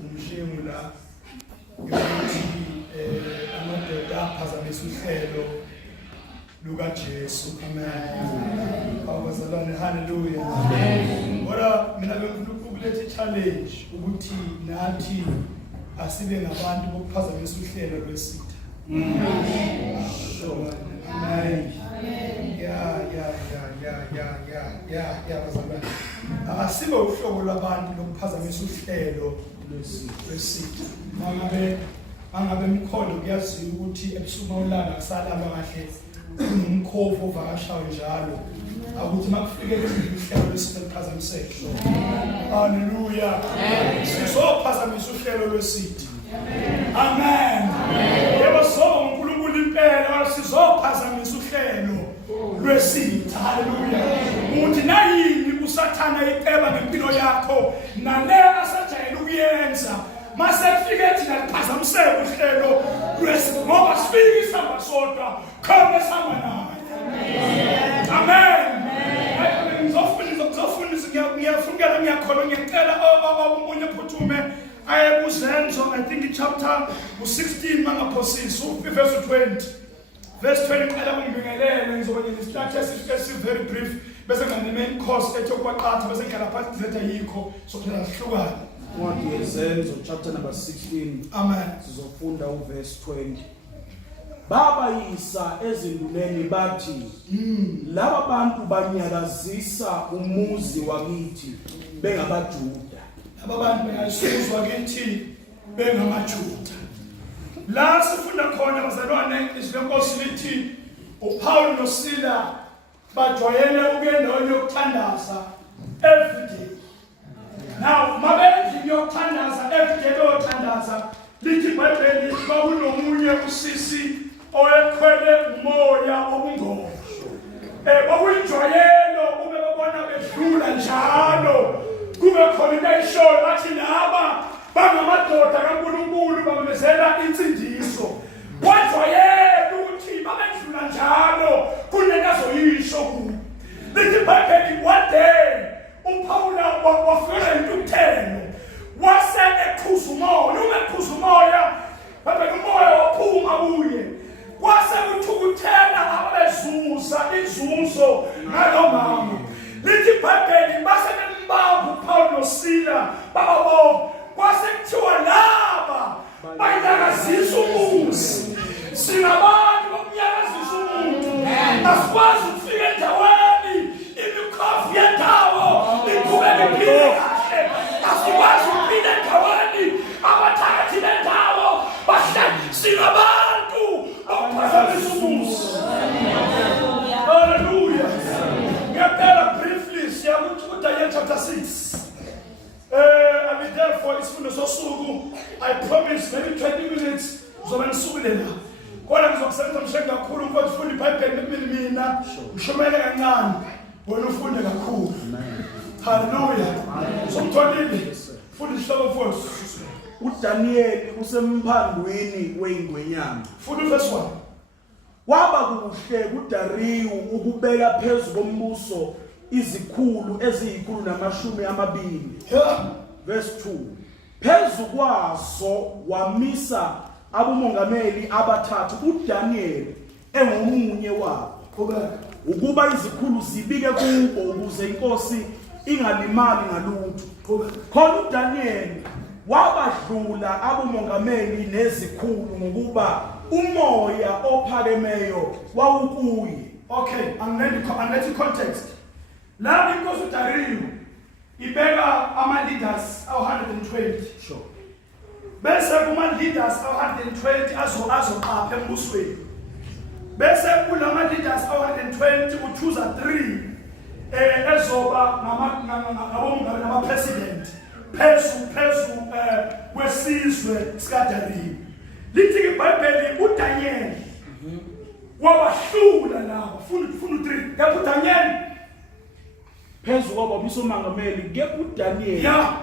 umshengula ukuthi amadoda aphazamisa uhlelo luka Jesu. Amen. Awazalwane, hallelujah. Amen. Ngoba mina bengifuna ukuletha challenge ukuthi nathi asibe ngabantu bokuphazamisa uhlelo lwesitha. Amen. Amen. Yeah, bazalwane. Asibe uhlobo lwabantu lokuphazamisa uhlelo lwesitha. Mangabe mkholo kuyaziwa ukuthi ebusuku ulala kusalala kahle umkhofu ovakashayo njalo ukuthi makufike uhlelo lwesitha liphazamiseke. Hallelujah. Sizophazamisa uhlelo lwesitha. Amen. Yebo uNkulunkulu impela sizophazamisa uhlelo lwesitha. Hallelujah. Uthi nayini usathana iceba ngempilo yakho nale asajayela ukuyenza mase kufike thina liphazamiseke uhlelo lwesitha ngoba sifike isamba sodwa khona sihamba naye. Amen. Ngiyafungela ngiyakholwa ngiyacela omunye phuthume aye kuZenzo, I think chapter 16 mangaphosisi verse 20. Verse 20 qala ngibingelele ngizokwenza istrategy esi very brief bese ngane main course ethi okwaqatha bese ngikhala phansi zetha yikho sokuhlala sihlukana. What Zenzo chapter number 16. Amen. Sizofunda uverse 20. Baba yisa ezinduleni bathi laba bantu banyakazisa umuzi wakithi bengabaJuda. Laba bantu bengayisuzwa kithi bengamaJuda. La sifunda khona bazalwane isilenkosi lithi uPaul noSila bajwayele ukuyendonye yokuthandaza every day. Now mabendi yokuthandaza every day yokuthandaza lithi iBhayibheli kwakunomunye usisi oyekhwele umoya obungcwele. Kwakuyijwayelo ube babona bedlula njalo kube khona into ayishoyo athi laba bangamadoda kaNkulunkulu bamemezela insindiso. Wajwayele ukuthi babedlula njalo kunento azoyisho kubo. Lithi iBhayibheli one day uPaula wafika intukuthelo wase ekhuza umoya. Uma ekhuza umoya babeka umoya waphuma kuye kwase kuthukuthela abezuza inzuzo ngalo mama. Lithi iBhayibheli base bembamba uPaul noSila bababo kwase kuthiwa laba bayakazisa umuzi. Sinabantu bokunyakazisa umuntu asikwazi ukufika endaweni imikhofi yendawo iqhubeka iphile kahle. Asikwazi ukuphila endaweni abathakathi bendawo bahlala. Sinabantu bokuphazamisa umuzi. Hallelujah. Ngiyaqala briefly siyakuthi uDaniel chapter 6. I mean therefore isifundo sosuku I promise maybe 20 minutes uzoba nisukile la. Kodwa ngizokusebenza msheke kakhulu ukuthi ufunde iBhayibheli mina ushomele kancane wena ufunde kakhulu. Hallelujah. Somtholile futhi isihloko mfowethu. uDaniel usemphambweni weingwenyama. Futhi verse 1. Kwaba kuhle kuDariyu ukubeka phezulu kombuso izikhulu eziyi120. Yeah. Verse 2. Phezu kwaso wamisa abomongameli abathathu uDaniel engomunye wabo. Ukuba izikhulu zibike kubo ukuze inkosi ingalimali ngalutho. Khona uDaniel wabadlula abomongameli nezikhulu ngokuba umoya ophakemeyo wawukuye. Okay, I'm letting you context. La inkosi uDariyu ibeka ama-leaders awu-120. Sure. Bese kuma-leaders awu-120 azoqapha embusweni. Bese kulama-leaders awu-120 uchuza 3 ezoba ngama-president phezu kwesizwe sikaDariyu. Lithi iBhayibheli uDaniel wabahlula laba. Funda 3. Ngapha uDaniel phezu kwabo bisomangameli ke uDaniel. Yeah.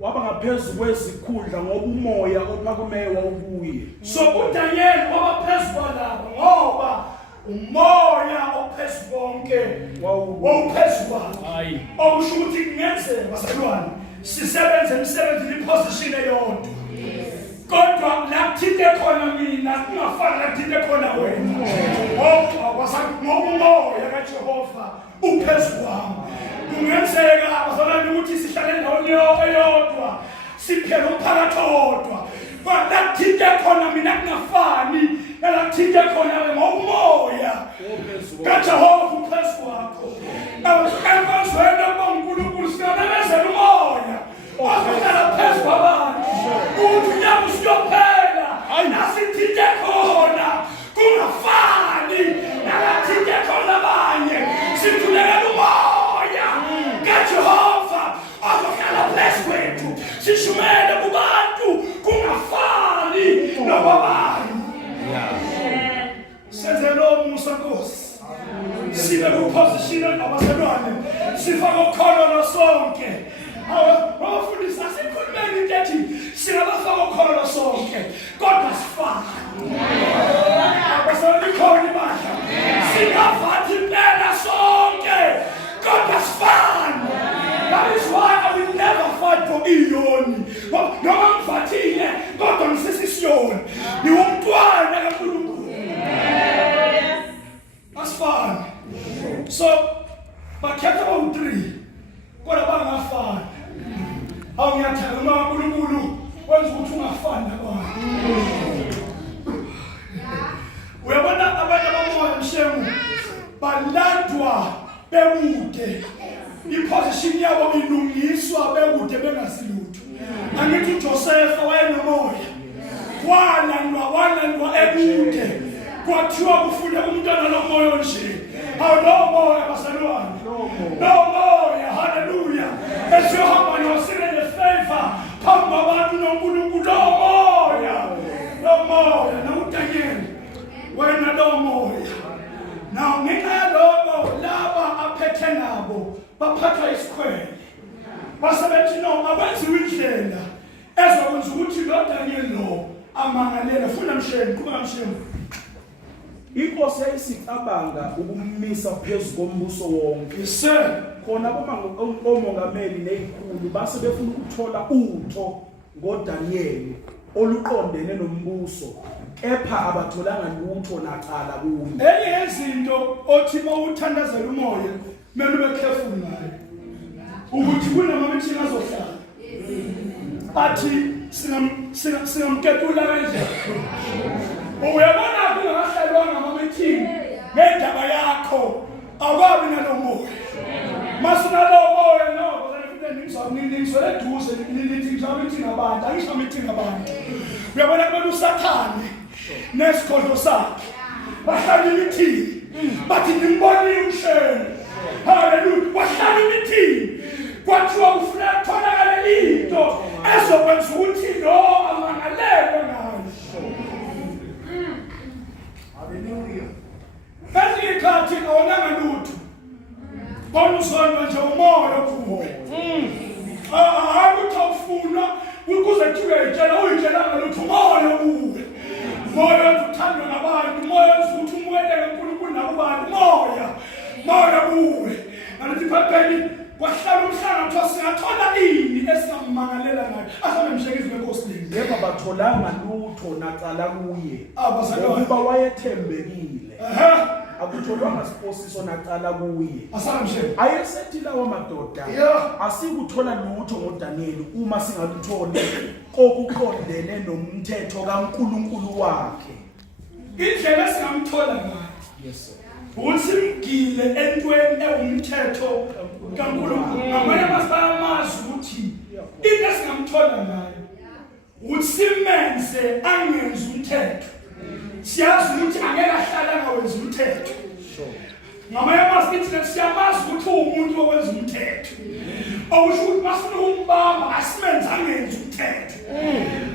Waba ngaphezu kwezikhundla ngoba umoya ophakemeyo wawukuye. So uDaniel waba phezu kwalabo ngoba umoya ophezu konke wawuphezu kwakho. Hayi. Okusho ukuthi kungenzeka basalwane sisebenze emsebenzini iposition eyodwa. Kodwa la kuthinte khona mina kungafani la kuthinte khona wena. Ngokumoya kaJehova uphezu kwami. Kungenzeka basalwane ukuthi sihlale endaweni eyodwa siphele umphakathi owodwa. Kodwa la kuthinte khona mina kungafani la kuthinte khona ngokumoya kaJehova uphezu kwakho. Emazweni abonkulunkulu sinamezela umoya ozohlala phezu kwabantu ukuthi unyaka usiyophela nasithinte khona kungafani nalathinte khona abanye sithulekela umoya kaJehova ozohlala phezu kwethu sishumele kubantu kungafani nobabanye. Senze lo musa Nkosi sibe kuposition abaselwane sifaka ukholo sonke abafundisi asikhulumeni into ethi singabafaka ukholo sonke kodwa sifane abaselwane khona ibandla singavathi impela sonke kodwa sifane. That is why I will never fight for iyoni noma ngivathile kodwa ngisisiyoni niwumntwana kaNkulunkulu. Asifani. So bakhetha bomu-3 kodwa bangafani. Awungiyathanda uma uNkulunkulu wenza ukuthi ungafani nabantu. Uyabona abantu abamoya mshemu balandwa bekude. Iposition yabo ilungiswa bekude bengasilutho. Angithi uJoseph wayenomoya. Walandwa ekude. Kwathiwa kufuna umntwana lomoya nje. Awulomoya basalwane. Lomoya, hallelujah. Esiyohamba nosile nefavor phambi kwabantu noNkulunkulu lomoya. Lomoya nawuDaniel. Wena lomoya. Now ngenxa yaloko laba aphethe nabo baphathwa isikhwele. Basebethi no abenziwe indlela ezokwenza ukuthi lo Daniel lo amangalela funa msheni kuba msheni. Inkosi yayisicabanga ukumisa phezu kombuso wonke. Yes sir. Khona omongameli nezikhulu base befuna ukuthola utho ngoDaniel oluqondene nombuso kepha abatholanga lutho naqala kuye. Enye izinto othi mawuthandazela umoya kumele ube careful ngayo ukuthi kunama-meeting azohlala athi singamketula kanjani. Uyabona kungakahlelwanga ama-meeting ngendaba yakho awukabi nalo moya. Masinalo moya no ningizwele eduze nithi ngizwa-meeting abantu angisho-meeting abantu. Uyabona kumele usathane nesikhodlo sakhe bahlala i-meeting bathi nimbonile umsheni. Hallelujah. Wahlala i-meeting kwathiwa kufuneka kutholakale into ezokwenza ukuthi lo amangalelwe ngayo. Ezinye ikhathi awonanga lutho bona uzondwa nje umoya okuwo. Ukuthi awufuna ukuze kuthiwe yitshela uyitshelanga lutho umoya kuwe. Moya uthandwa ngabantu, moya uzuthi umweleke uNkulunkulu nakubantu, moya kuwe. Ngalithi phapheni kwahlala umhlanga kuthiwa singathola ini esingamangalela ngayo. Asabe mshekisi beNkosi leni. Yebo batholanga lutho naqala kuye. Abasalwane. Ngoba wayethembekile. Akutholwanga siposiso naqala kuye. Asabe mshekisi. Ayesethi lawa madoda asikuthola lutho ngoDaniel uma singalutholi kokuqondene nomthetho kaNkulunkulu wakhe. Indlela esingamthola ngayo. Yes sir. Usimgile entweni ewumthetho kaNkulunkulu. Ngamanye amazwi ukuthi into esingamthola ngayo usimenze angenze umthetho. Siyazi ukuthi angeke ahlala ngawenza umthetho. Ngamanye amazwi siyamazi ukuthi umuntu owenza umthetho. Okusho ukuthi masifuna ukumbamba asimenze angenze umthetho.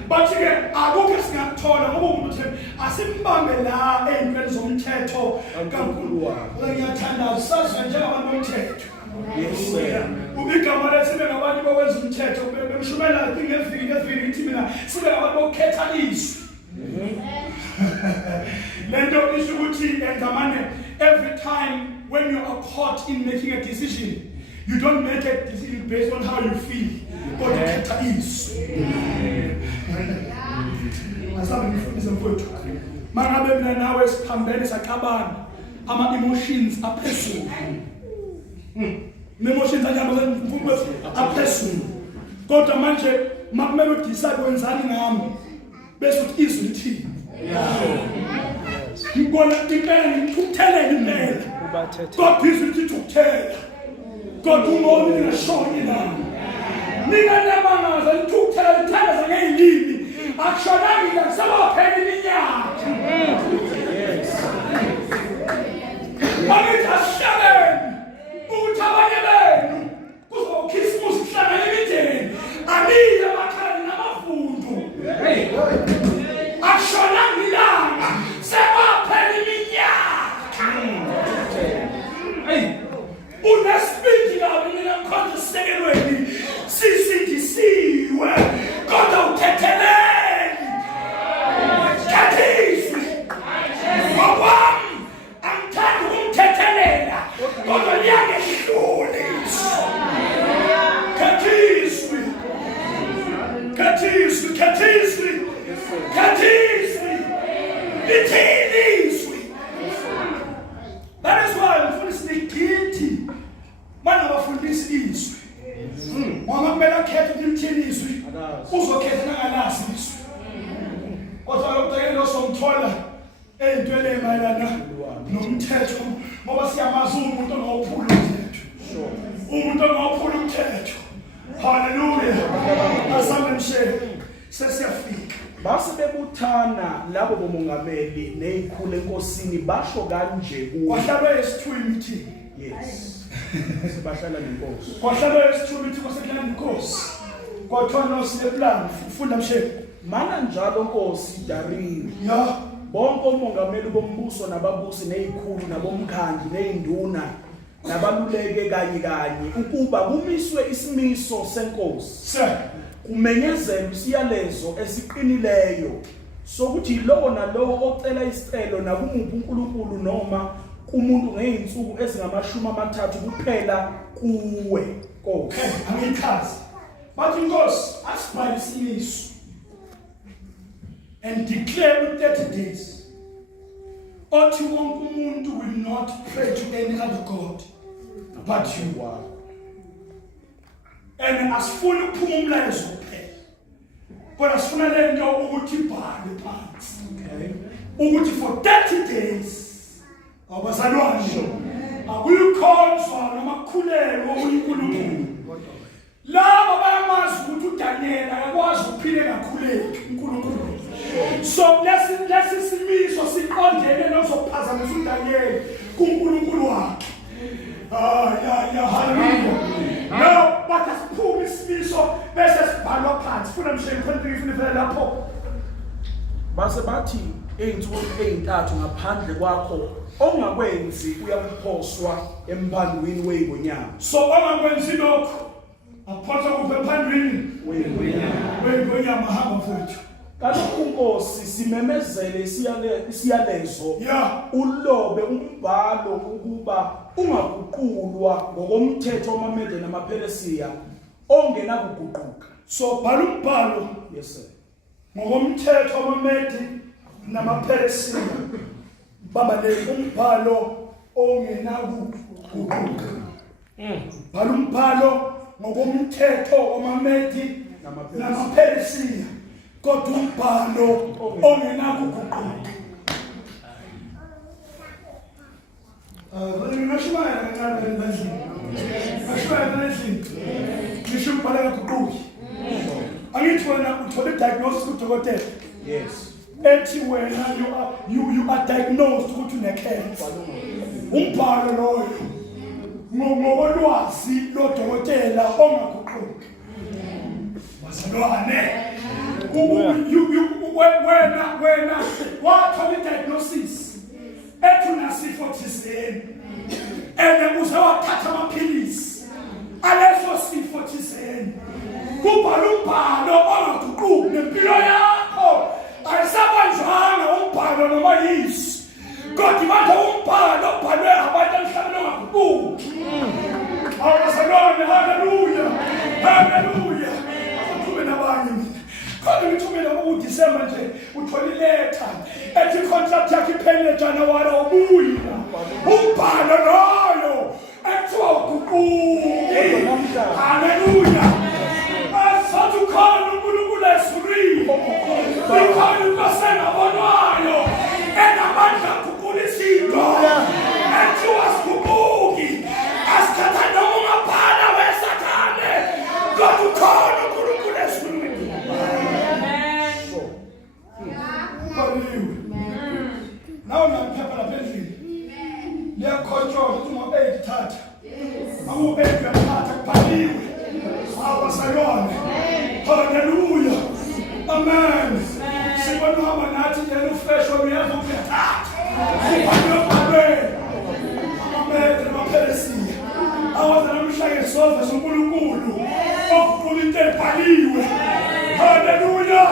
Bathi-ke akukho singakuthola ngoba umuntu asimbambe la ey'ntweni zomthetho kaNkulunkulu wakhe. Ngiyathandaza sazi njengabantu bomthetho. Yes sir. Igama lethu sibe ngabantu bokwenza umthetho bemshumela ngeviki ngithi mina sibe ngabantu bokukhetha izwi. Lento isho ukuthi engamane every time when you are caught in making a decision, you don't make a decision based on how you feel, but you khetha isu. Asabe ngifundise mfowethu. Mangabe mina nawe siphambene saqabana ama emotions aphezulu. Emotions aphezulu. Kodwa manje makumele udecide wenzani ngami bese uthi izwi lithini. Ngibona impela ngithuthele impela. Kodwa izwi lithi thuthela. Kodwa umboni ngashoni nami. Mina nabangaza ngithuthela lithandaza ngeyilimi. Akushonanga ngisabaphela iminyaka. Angithi asishabeni ukuthi abanye benu kuzokhisimusi kuhlangana imindeni aniye amakhali namafundu. Akushonanga ilanga sebaphela iminyaka. Unesibindi kabi mina mkhonto sisekelweni sisindisiwe kodwa uthetheleni. Khathizwi ngokwami angithandi ukumthethelela kodwa liyangedlulisa. Khathizwi lithini izwi. That is why mfundisi nigithi mana bafundisa izwi. Ngoba kumele akhethe ukuthi lithini izwi. Uzokhetha nangalazi izwi. Kodwa lokudekela osomthola ey'ntweni emayelana nomthetho ngoba siyamazi umuntu ongawophula umthetho. Umuntu ongawophula umthetho. Hallelujah. Asambe mshe sesiyafika. Base bebuthana labo bomongameli nezikhulu enkosini basho kanje kwahlalwe esithuyi meeting. Yes. Sibahlala nenkosi. Kwahlalwe esithuyi meeting kwasekulana nenkosi. Kwathiwa nosile plan ufunda mshe. Mana njalo nkosi Darini. Ya. Bonke omongameli bombuso nababusi nezikhulu nabomkhandlu nezinduna nabaluleke kanye ukuba kumiswe isimiso senkosi. Kumenyezela isiyalezo esiqinileyo sokuthi lowo nalowo ocela isicelo nakumuphi uNkulunkulu noma kumuntu ngeinsuku ezingama30 kuphela kuwe Nkosi. Angichazi. Bathi Nkosi asibhale isimiso and declare in 30 days othi wonke umuntu will not pray to any other god but you are. And asifuna ukuphuma umlayezo kuphela. Kodwa sifuna lento ukuthi ibhale phansi. Ukuthi for 30 days abazalwane akuyikhonzwa noma kukhulelwa uNkulunkulu. Laba bayamazi ukuthi uDaniel akakwazi ukuphile ngakhuleki uNkulunkulu. So lesisimiso siqondene nozophazamisa uDaniel kuNkulunkulu wakhe. Hallelujah. Now, but asiphuma isimiso bese sibhalwa phansi. Funa msheni khona lapho. Base bathi ey'nsukwini ey'ntathu ngaphandle kwakho ongakwenzi uyakuphoswa emphandweni wey'ngonyama. So ongakwenzi lokho aphoswa kuphi emphandweni wey'ngonyama hamba mfowethu. Kanti uNkosi simemezele isiyalezo ulobe umbhalo ukuba ungaguqulwa ngokomthetho wamaMede namaPheresiya ongenakuguquka. So bhala umbhalo. Yes sir. Ngokomthetho wamaMede namaPheresiya baba le umbhalo ongenakuguquka. Bhala umbhalo ngokomthetho wamaMede namaPheresiya kodwa umbhalo ongenakuguquka. Ngashubaya kancane endlini. Ngashubaya endlini. Ngishubhala kaguquki. Angithi wena uthola diagnosis kudokotela. Yes. Ethi wena you are diagnosed ukuthi une-cancer. Umbhalo loyo ngokolwazi lodokotela ongaguquki. Bazalwane. Wena wathola diagnosis ethi unasifo thizeni ene uzawathatha amaphilisi aleso sifo thizeni kubhala umbhalo ongaguquki nempilo yakho ayisabanjwanga umbhalo umbhalo noma yisi. Kodwa manje umbhalo obhalwe abantu emhlabeni ongaguquki. Awusalone, haleluya. Haleluya. Akuthube nabanye mina. Kodwa ngithumela uDisemba nje uthola iletha ethi contract yakhe iphele January ubuya. Umbhalo loyo ekuthiwa uguquki. Haleluya. Asathi ukhona uNkulunkulu esuriwe. Ukhona uNkosengabonwayo enamandla okuguqula izinto. Ekuthiwa siguquki. Asithatha noma ungabhala wesathane. Kodwa ukhona uNkulunkulu esuriwe. Now I'm pepper up endlini. Liyakhonjolwa ukuthi ungabeki thatha. Awubeki uyathatha kubhaliwe. Awasayona. Hallelujah. Amen. Sibona uhamba nathi njalo ufresh uyeza ukuyathatha. Ubhalwe. Amen. Namaphilisiya. Awaza namhlanje sova soNkulunkulu. Okuqula into ebhaliwe. Hallelujah.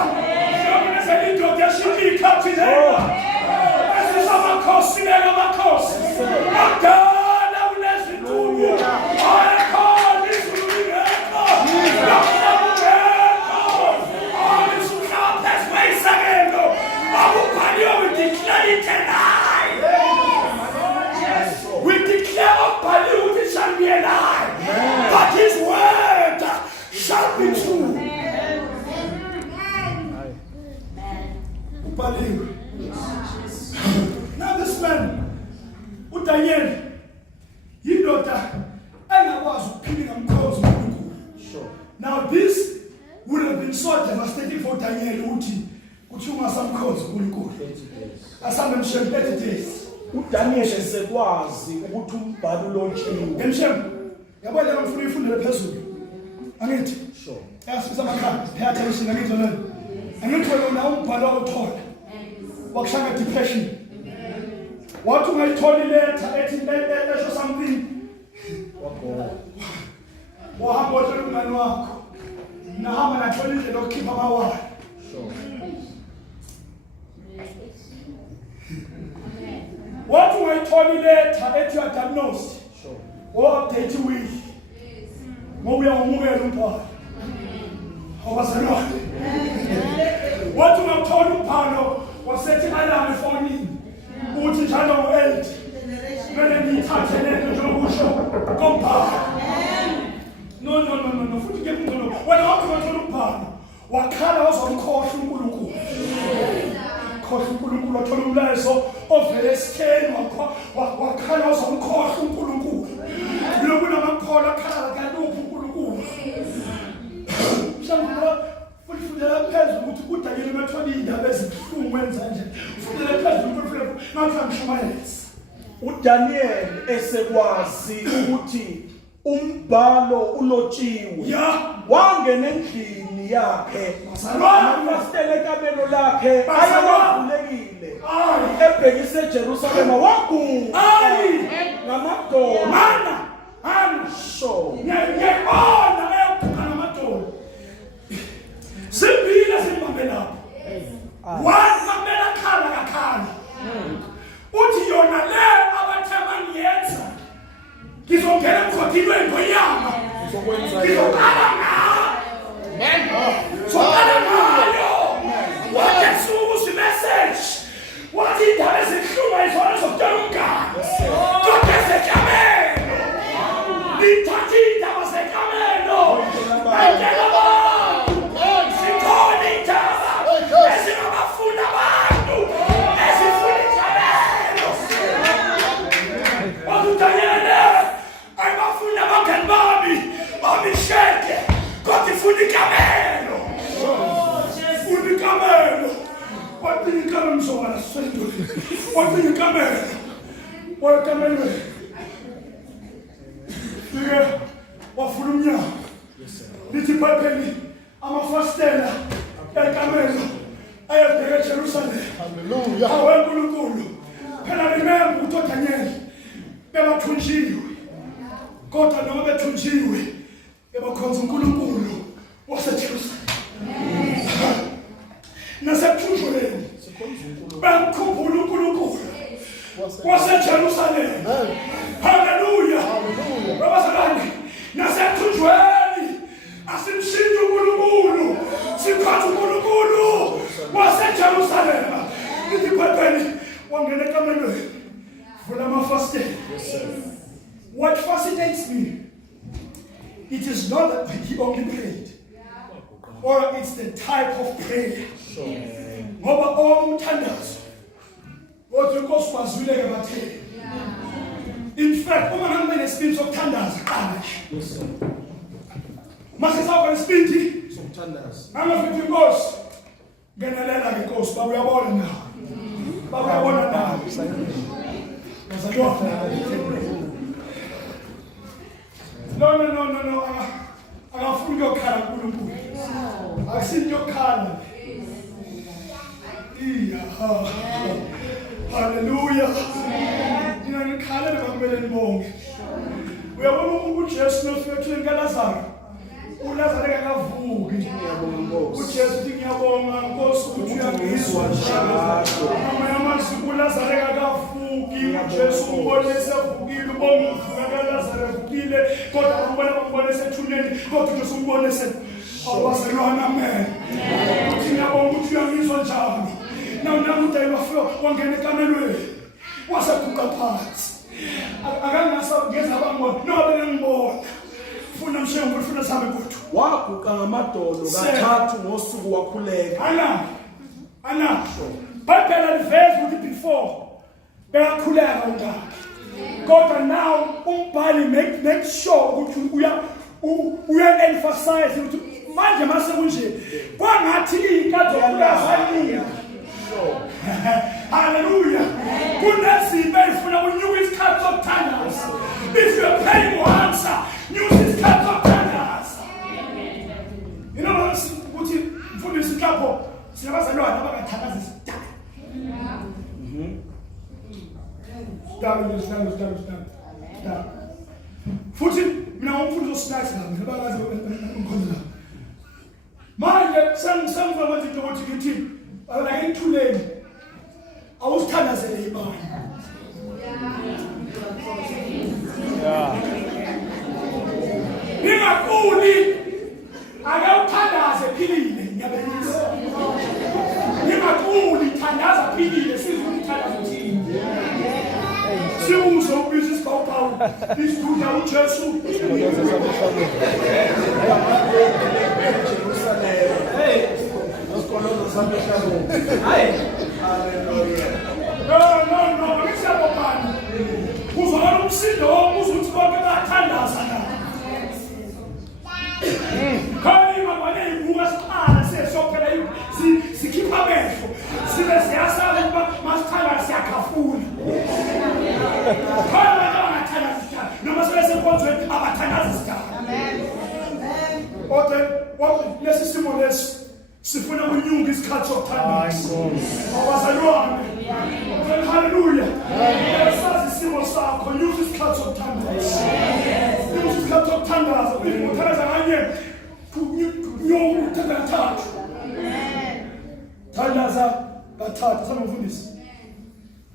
Indoda yashilika thina. Amakhosi amakhosi. Akudala kunezintuku. Ayakhona izulu lingekho. Lakubekho. Alisukapha eswayisakelo. Akubhaliwe we declare it tonight. We declare ubhaliwe ukuthi shall be alive. But his word shall be true. Ubhaliwe. Now this man, uDaniel, indoda engakwazi ukuphila ngomkhosi uNkulunkulu. Sure. Now this would have been so devastating for Daniel ukuthi ungasamkhosi uNkulunkulu. Asambe mshem 30 days. uDaniel esekwazi ukuthi umbhalo ulotshiwe. Mshem, yabona ngifuna ifundele phezulu. Angithi? Sure. Yasifisa amakhanda, pay attention angizona. Angithola una umbhalo othola. Wakushaya depression. Wathi ungayithola iletha ethi esho something. Wahamba uthola umngane wakho. Nahamba nathola indlela yokukhipha amawala. Wathi ungayithola iletha ethi you are diagnosed. Update will. Ngoba uyamukela umbhalo. Awasayona. Wathi ungayithola umbhalo wasethi alarm efonini. Uthi njalo u8 kumele ngithathe lento njengokusho kompha. No futhi ke kungono wena wathi wathola umbhalo wakhala wazomkhohlwa uNkulunkulu. Khohlwa uNkulunkulu wathola umlayezo ovela esitheni wakhala wazomkhohlwa uNkulunkulu. Lokhu namakhola akhala kanuphi uNkulunkulu. Mhlawumbe fundela phezulu ukuthi uDaniel umethola indaba ezibuhlungu wenza nje. Fundela phezulu ukuthi nakamshumayeza. uDaniel esekwazi ukuthi umbhalo ulotshiwe. Yeah. Wangena endlini yakhe. Amafastela ekamelo lakhe ayavulekile. Ebhekise eJerusalem waguqa. Ngamadolo. Sho. Ngiyabona ayaguqa ngamadolo. Sibile simbambe lapho. Wazamela khala kakhala. Uthi yona le abathema ngiyenza. Ngizongena emkhothini ngoyama. Ngizokala ngayo. Sokala ngayo. Wathi suku si message. Wathi indaba ezihlunga izona zokuthola umngane. Kodwa sekamelo. Lithathi indaba sekamelo. Ayitshela abantu. Sikhona indaba. Esingabafuna abantu. Esifuna ikamelo. Wakudanyele. Ayibafuna abangani bami. Babisheke. Kodwa ifuna ikamelo. Ifuna ikamelo. Wathi ikamelo mzokala sendule. Wathi ikamelo. Wakamelo. Fike wafuna umnyango. Lithi iBhayibheli amafastela ekamelo ayebheka eJerusalem. Hallelujah. Awe uNkulunkulu. Phela remember ukuthi uDaniel bebathunjiwe. Kodwa noma bethunjiwe bebakhonza uNkulunkulu waseJerusalem. Nasekuthunjweni. Bamkhulu Sikhathi uNkulunkulu waseJerusalema. Ithi Bhayibheli wangena ekamelweni. Vula amafasitela. What fascinates me, it is not that he only prayed, or it's the type of prayer. Ngoba omthandazo othi inkosi wazwileke bathele. In fact, uma ngibe nesipindi sokuthandaza qala nje. Mase sawuba nesipindi sokuthandaza. Angafithi inkosi ngenelela ngenkosi baba uyabona na. Baba uyabona na. No. Akafuni ukukhala uNkulunkulu. Akusini ukukhala. Hallelujah. Mina ngikhala lebakumele nibonge. Uyabona uJesu nofethu eNkalazaro. uLazaro akavuki uJesu uthi ngiyabonga Nkosi ukuthi uyangizwa njalo amazwi uLazaro akavuki uJesu ubone sevukile ubonga uvuka kaLazaro evukile kodwa ubone sethuneni kodwa uJesu ubone awaselwana amen uthi ngiyabonga ukuthi uyangizwa njalo namuda ebafika wangena ekamelweni waseguqa phansi akangasageza abangona nobe ngibona funa mshengu ufuna sabe kuthi waguqa ngamadolo kathathu ngosuku wakhuleka ana Bible adverse with before beyakhuleka uNtaka kodwa now umbhali make sure ukuthi uya emphasize ukuthi manje mase kunje kwangathi inkathi yokulazanini hallelujah kunesibe ifuna unyuka isikhathi sokuthandaza if you are praying for answer use isikhathi sokuthandaza you know ukuthi mfundisi lapho sinabazalwane abangathandaza isidala Stop. Futhi mina umfundi osinathi nami abakazi ngikhoza manje sengisemva manje ukuthi ngithi like ithuleni awusithandazele imali ningakuli akawuthandaze philile ngiyabelisa ningakuli thandaza philile sizukuthandaza uthini siuzo ubiza isibhawubhawu isithuda uJesu No, ngisiyabona. Uzona umsindo uzuthi bonke bayathandaza na. Khani mabane ibuka siqala sesophela sikhipha amehlo. Sibe siyasala ukuba masithandaza siyakhafuna. Khani abangathandaza isithala. Noma sebesenkonzweni abathandaza isithala. Amen. Kodwa lesi simo lesi sifuna unyunga isikhathi sokuthandaza. Abazalwane. Hallelujah. Sazi isimo sakho nyuka isikhathi sokuthandaza. Nyuka isikhathi sokuthandaza. Uthandaza kanye nyuka kathathu. Thandaza kathathu samfundisi.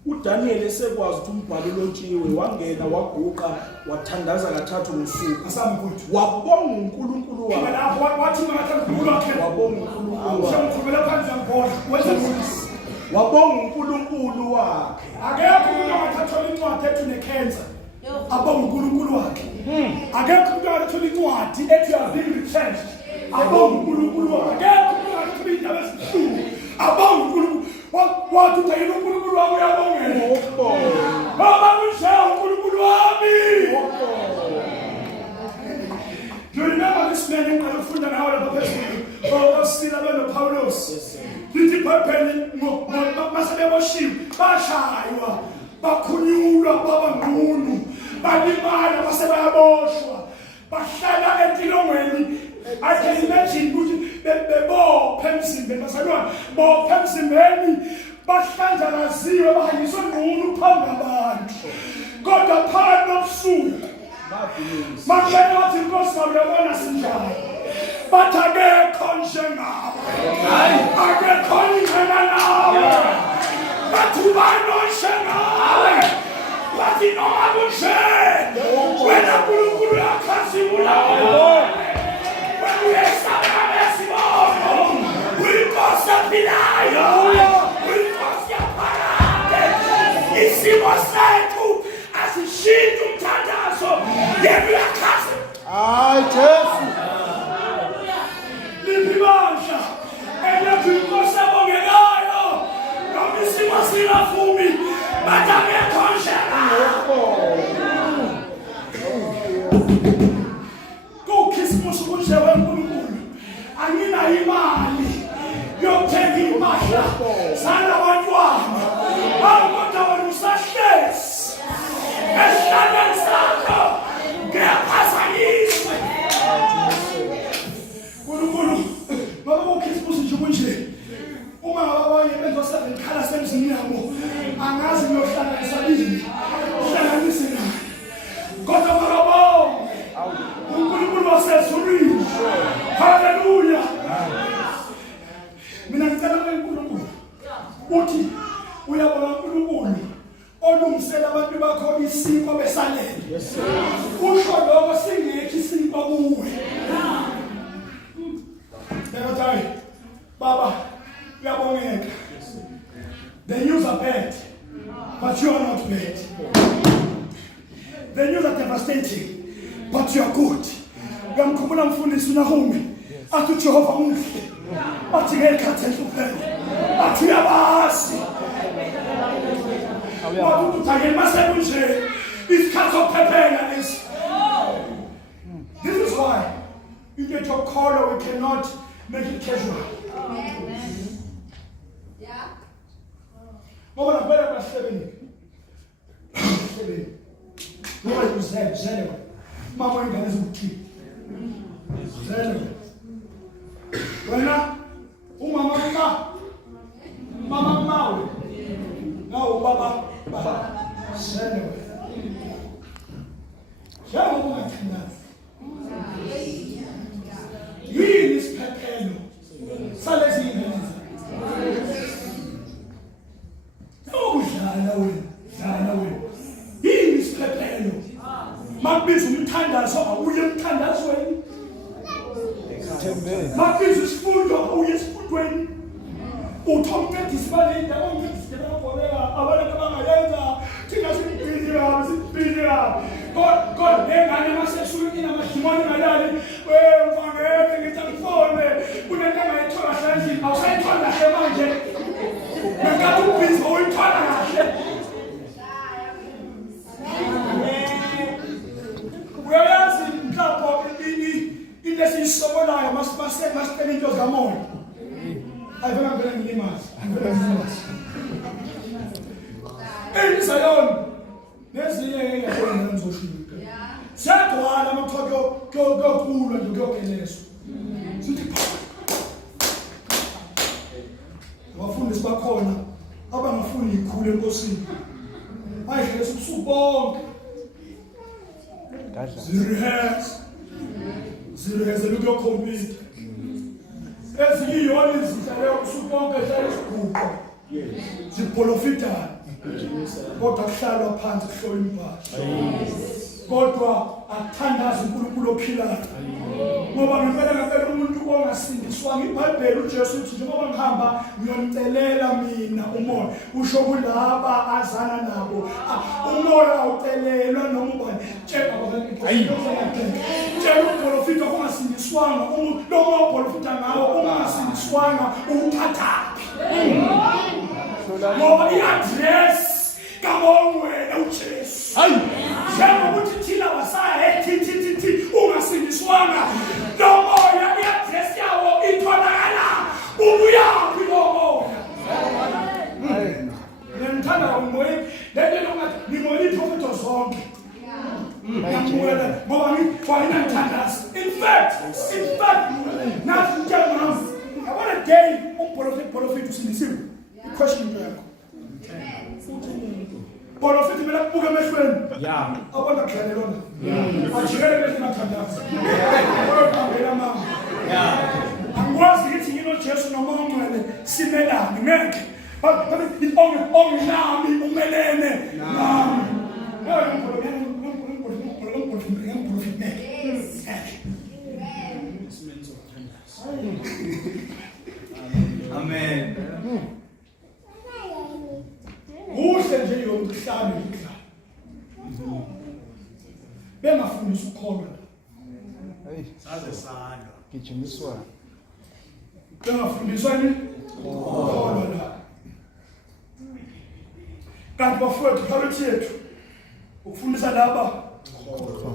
uDaniel esekwazi ukuthi umbhalo lotshiwe wangena waguqa wathandaza kathathu ngosuku asamkuthi wabonga uNkulunkulu wakhe lapho wathi makathatha uNkulunkulu wakhe wabonga uNkulunkulu wakhe usamkhulumela phansi ngibona wenza ukuthi wabonga uNkulunkulu wakhe akekho umuntu ongathatha incwadi ethi necancer abonga uNkulunkulu wakhe akekho umuntu ongathatha incwadi ethi you have been retrenched abonga uNkulunkulu wakhe akekho umuntu ongathatha indaba ezihlungu abonga uNkulunkulu wathi utayina uNkulunkulu wakho uyabongela baba kunjalo uNkulunkulu wami you remember this man in ukufunda nawe lapha phezulu osila beno Paulos lithi Bible masebeboshiwe bashaywa bakhunyulwa baba ngqunu balimala basebayaboshwa bahlala entilongweni I can imagine ukuthi bebophe emzimbeni basalwana bophe emzimbeni bahlanjanaziwe bahanyiswe ngqunu phambi kwabantu kodwa phakathi nobusuku makubona wathi inkosi uyabona sinjani bathi akekho njengawe akekho njengawe bathi ubani onjengawe bathi noma kunje wena Nkulunkulu yakhazimula wena uyesaba nesibono angina imali yokuthenga impahla zalabantwana. Kodwa wena usahlezi esihlalweni sakho ngiyaphazanyiswa. Nkulunkulu baba ukhisibusi nje kunje uma abanye benza 7 khala semzini yabo angazi ngiyohlanganisa yini hlanganise naye kodwa marabo uNkulunkulu wasezulwini. Haleluya. Mina ngicela uNkulunkulu uthi uyabona uNkulunkulu olungisela abantu bakho isiko besalele. Usho lokho singekho isiko kuwe. Ngiyathi baba uyabongeka. The news are bad, but you are not bad. The news are devastating, but you are good. Uyamkhumbula mfundisi uNahumi athi uJehova umuhle. Athi ngekhathi enhlupheko. Athi uyabazi. Wathi uthake masekunje isikhathi sokuphephela lesi. This is why you get your call, we cannot make it casual. Yeah. Ngoba ngibela kwahlebeni. Ngoba uzele. Mama ingane ezibukhiphi. Zele. Wena mama mawe. Nawo baba. Zele. Yabo kungathandazi. Yini isiphephelo salezi ingane. Dlala wena. Yini isiphephelo? Makubiza umthandazo awuye emthandazweni. Makubiza isifundo awuye esifundweni. Uthomncedisi balinda ongcedisi ngabona abantu abangayenza thina sibhili God ngengane maseshulini namadimoni ngalali mfangeke ngitangifone kunento engayithola hlanjini awusayithola kahle manje ngakathi ubhizi uyithola kahle. Uyayazi mhlawumbe into esiyisokolayo masicela into zikamoya ayivela ngivela ngilimazi Sayona nezinye engiyabona ngizoshinga siyagcwala amathoko kokulwa nje kuyokelezwa sithi abafundisi bakhona abangafuni ikhulu enkosini ayidle ubusuku bonke zireheze lokukhompyutha eziyiyona izidlala ubusuku bonke dlala isigubhu zipolofitana kodwa kuhlalwa phansi kuhlolwa impahla kodwa akuthandaza uNkulunkulu ophilayo ngoba ngempela umuntu ongasindiswanga iBhayibheli uJesu uthi njengoba ngihamba ngiyoncelela mina umoya usho kulaba azana nabo umoya awucelelwa noma ubani tshela uprofita ongasindiswanga lo moya ngawo ongasindiswanga uthathaphi ngoba i-address kamongwena uJesu njengokuthi thina wasaya thithi ungasindiswanga lo moya i-address yawo itholakala ubuyaphi lo moya. Ngiyamthanda umoya lento longathi ngimoya iprofeto zonke ngiyambulela ngoba ngifayina ngithandaza. In fact nathi njengami yabona day umprofeti usindisiwe i-question yakho Polofiti mina kubuka emehlweni. Yeah. Abona kudlalelona. Ajikele bese mathandaza. Kodwa mama. Yeah. Angikwazi ukuthi yini uJesu noma uMngcwele simelane ngeke. But only nami umelene nami. Amen. Kuhle nje yomhlaba ngidla. Bengafundisa ukholwa. Hey, saze sala. Gijimiswa. Bengafundiswa ni ukholwa la. Kanti bafowethu phakathi yethu ukufundisa laba.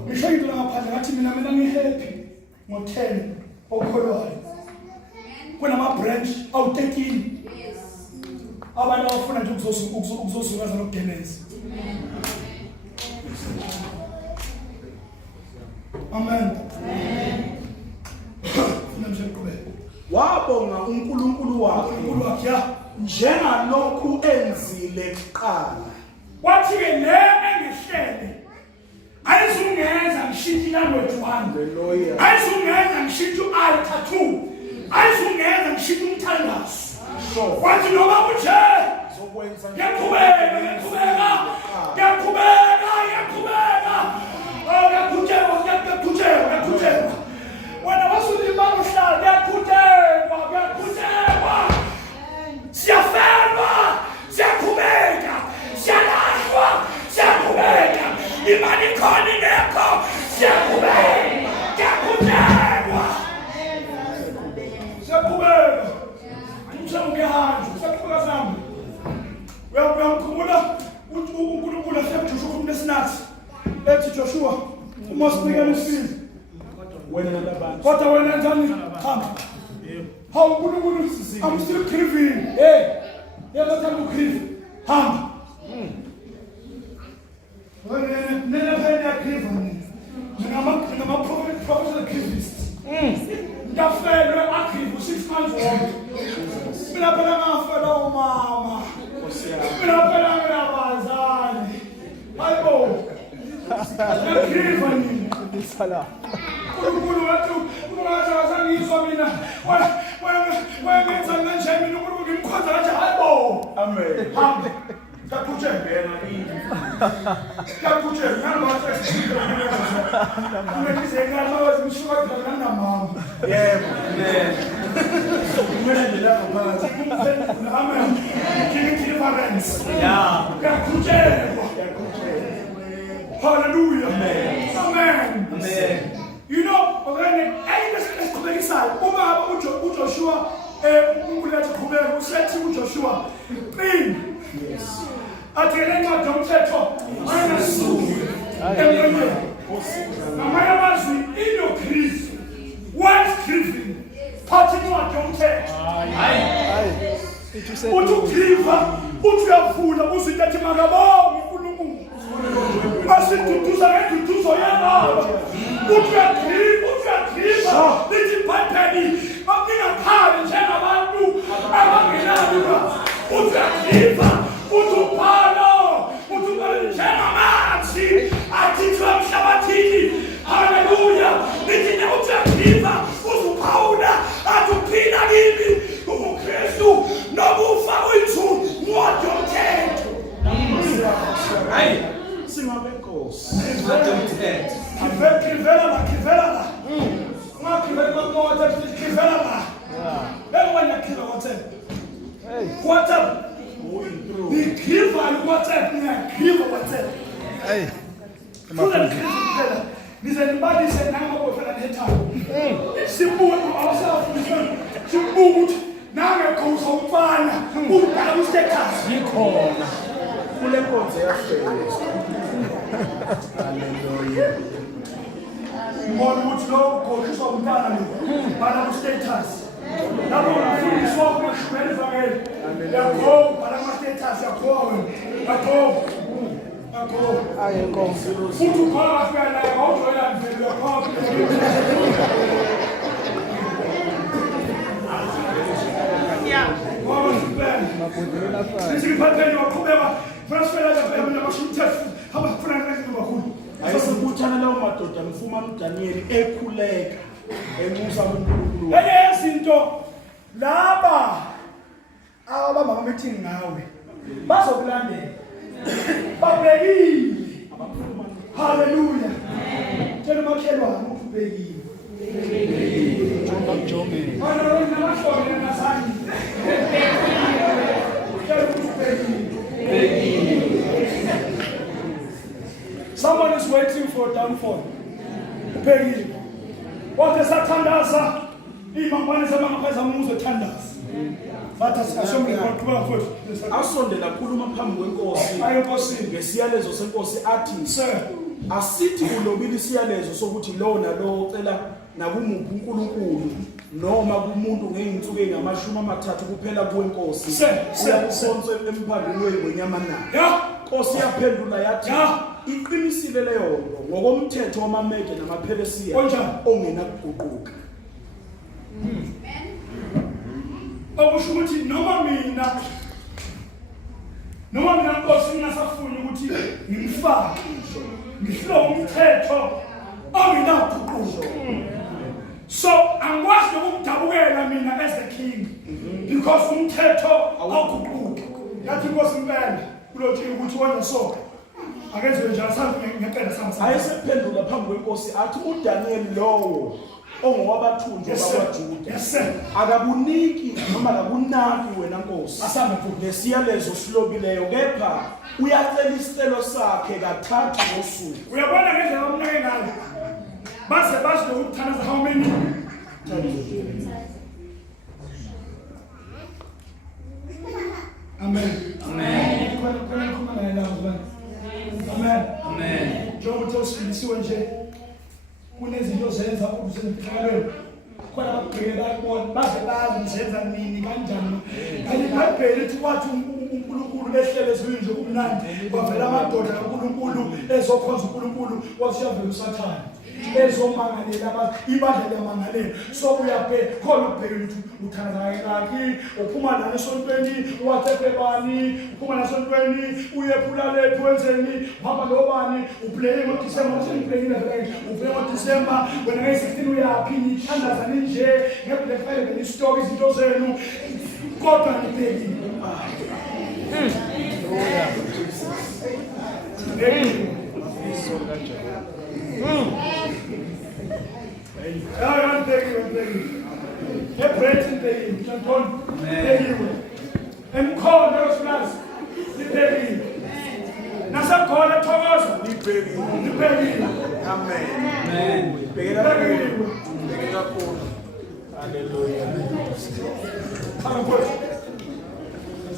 Ngisho into ngaphandle ngathi mina ngihappy ngo10 okholwayo. kunama-branch awu-13 abantu abafuna nje ukuzosukaza nokugeneza. Amen. Wabonga uNkulunkulu wakhe njengalokhu enzile kuqala. Wathi-ke le engihlele ayizungenza ngishintshe ilanguage 1, ayizungenza ngishintshe u-altar 2, ayizungenza ngishintshe umthandazo. Wathi noma kunje ngiyaqhubeka. Wena wasulima uhlala ngiyaqhubeka. Siyafelwa, siyaqhubeka, siyalahlwa, siyaqhubeka. Imali khona ingekho, siyaqhubeka. Siyaqhubeka sami. Uyamkhumbula uNkulunkulu aseJoshua kumnesinathi. Ethi Joshua, uma sibikela isizwe. Kodwa wena njani? Hamba. Hawu uNkulunkulu, I'm still grieving. Hey, yabathanda ukugrieve. Hamba. Nena phela grieve nina. Ngama-professional grievist. Ngafelwe agrieve 6 months old. Mina phela ngafela umama. Mina phela ngiyabazani. Hayibo. Ngagrieve nini? uNkulunkulu wethu ungathazangizwa mina. Wayengenza kanje mina uNkulunkulu ngimkhonza kanje. Hayibo. Amen. Hamba. Ngakutshela ngalobathe ngizengalawazi mshuka kana mama. Yebo. Kumele ndilapha phansi. Amen. Give deliverance. Yeah. Ngakutshela. Hallelujah. Amen. You know, when esiqhubekisana uma uJoshua uNkulunkulu athi qhubeka usethi uJoshua qina. Athele incwadi yomthetho ayinasuku emlonyeni. Ngamanye amazwi ino-grief, one's grieving, phathi incwadi yomthetho. Uthi ugrieva, uthi uyavula uzinto ethi makabonge uNkulunkulu. Asiduduza ngeduduzo yebaba. Uthi uyagrieva, lithi ibhayibheli ngingakhali njengabantu abangenalutho. Uthi uyagrieva. Njengamanzi athithwa emhlabathini. Haleluya. Lithi uyagiva uzuphawula athi uphila kimi ubuKristu nokufa kwethu ncwadi yomthetho. Hayi singabenkosi. Khivela la. Ungakhivela mamoto khivela la. Wena khiva WhatsApp. WhatsApp. Ngikhipha WhatsApp, ngiyakhipha WhatsApp. Hey. Nize nibalise nangabofela nethayo. Sibuke awusafundiswa. Sibuke ukuthi nangekho uzomfana ubhala ku-status. Ngikhona. Kule nkonzo yafela. Hallelujah. Mbona ukuthi lo ukholiswa umntana lo. Bhala ku-status. Lapho ufundiswa ukumashumela ivangeli. Yakho bhala ama-status yakho. Ayinkosi. Futhi ukhona wafika naye awujoyina mvelo yakho. Siphatheni waqhubeka transfera lapha namashuthesi abafuna ngezinto kakhulu. Ayisibuthana lawo madoda mfumana uDaniel ekhuleka enxusa uNkulunkulu. Enye yezinto laba ababamba ama-meeting ngawe bazokulandela. Babhekile. Hallelujah. Tshela umakhelwane ukuthi ubhekile. Someone is waiting for a downfall. Ubhekile. Kodwa sathandaza imambane zamangaphaza umuzo ethandaza. Bathi asomle kwaqhubeka futhi. Asondela khuluma phambi kwenkosi. Ayenkosini ngesiyalezo senkosi athi, sir, asithi ulobile isiyalezo sokuthi lo nalo ocela nakumuphi uNkulunkulu noma kumuntu ngeinsuku engamashumi amathathu kuphela kuwenkosi uyakusonto emphambili wenyama na Nkosi yaphendula yathi iqinisile leyo nto ngokomthetho wamaMede namaPheresiya ongena kuguquka okusho ukuthi noma mina Nkosi ngingasafuni ukuthi ngimfake ngihlo umthetho ongenaguquko. So angikwazi ukudabukela mina as the king because umthetho awuguquki. Yathi Nkosi impela kulothi ukuthi wena so akenze njalo sambe ngecela sami. Ayesephendula phambi kwenkosi athi uDaniel lowo ongowabathunjwa bakwaJuda akabuniki noma akabunaki wena Nkosi ngesiyalezo silobileyo kepha uyacela isicelo sakhe kathathu ngosuku. Uyabona ngendlela omnake ngayo baze ukuthanaza how many Amen. Amen. Njengoba uthosifundisiwe nje kunezinto zenza ukuzenzihlelweni khona ababheka bayibona baze bazi zenza nini kanjani kanti iBhayibheli lithi kwathi uNkulunkulu ehlele ezweni nje kumnandi kwavela amadoda kaNkulunkulu ezokhonza uNkulunkulu wasiyavela uSathane ezomangalela ibandla liyamangalela so uyabheka khona ubheka ukuthi uthandazakaki uphuma la esontweni wathepebani uphuma la esontweni uyephula lethu wenzeni hamba lobani uplay ngoDisemba useplay uplay ngoDisemba wena nge16 uyaphi nithandazana nje ngeBlack Friday nistock izinto zenu kodwa nibhekile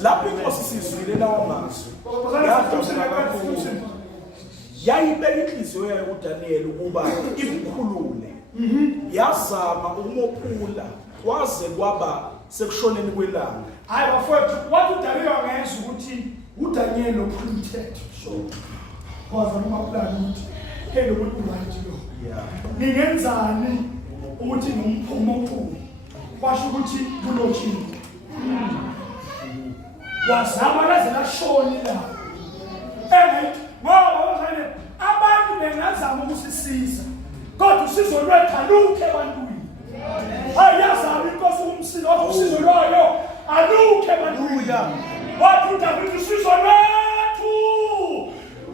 lapho inkosi sizwile lawo mazwi yayibeka inhliziyo yayo kuDaniel ukuba imkhulule yazama ukumophula kwaze kwaba sekushoneni kwelanga. Hayi bafowethu wathi uDaniel angenza ukuthi uDaniel ophula umthetho so kwaze umaphulana ukuthi hey lo muntu right lo ningenzani ukuthi nomphumo omkhulu basho ukuthi kulothini wazama laze lashoni la ngoba abantu bengazama ukusisiza kodwa usizo lwethu alukho ebantwini. Ayazama inkosi umsizo usizo lwayo alukho ebantwini. Wathi uDavid usizo lwethu